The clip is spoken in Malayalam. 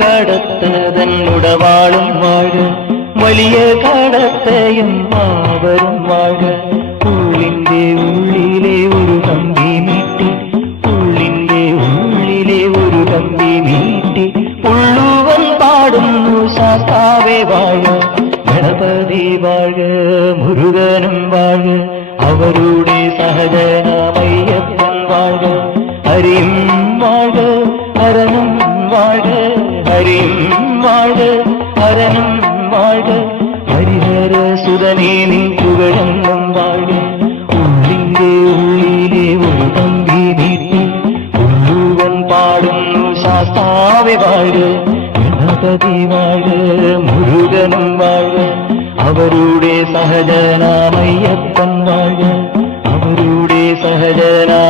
കടത്തതന്നുടവാളും വാഴ വലിയ കടത്തയും മാവരും വാഴ ഉള്ളിന്റെ ഉള്ളിലെ ഒരു കമ്പി നീട്ടി ഉള്ളിന്റെ ഉള്ളിലെ ഒരു കമ്പി നീട്ടി ഉള്ളുവൻ പാടുന്നു ശാസ്താവേ വാഴ ഗണപതി വാഴ മുരുകനും വാഴ അവരുടെ സഹജനമയ്യപ്പൻ വാഴ ഹരിയും വാഴ ഹരനും വാഴ ഹരിയും വാഴ ഹരനും വാഴ ഹരിഹര സുതനേ നിൻ പുകഴെന്നും വാഴ ഉള്ളിന്റെ ഉള്ളിലെ ഒരു കമ്പി നീട്ടി ഉള്ളുവൻ പാടുന്നു ശാസ്താവേ വാഴ ഗണപതി വാഴ മുരുകനും വാഴ അവരുടെ സഹജനാമയ്യപ്പൻ വാഴ അവരുടെ സഹജനാ